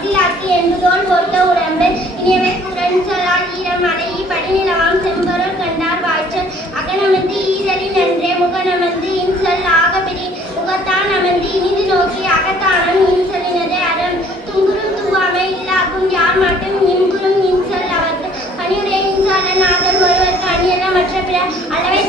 அத்திலாக்கு என்பதோல் பொறுத்த உடம்பு இனியவை குரன் சொல்லால் ஈரம் அடையி படிநிலவாம் செம்பொருள் கண்டார் வாய்ச்சல் அகனமர்ந்து ஈதலின் நன்றே முகனமர்ந்து இன்சொல் ஆகப்பிரி முகத்தான் அமர்ந்து இனிது நோக்கி அகத்தானம் இன்சொல்லினதே அறம் துங்குறும் தூவாமை இல்லாக்கும் யார் மட்டும் இன்குறும் இன்சொல் அவர்க்கு பணியுடைய இன்சால நாதல் ஒருவருக்கு அணியல்ல மற்ற பிற அளவை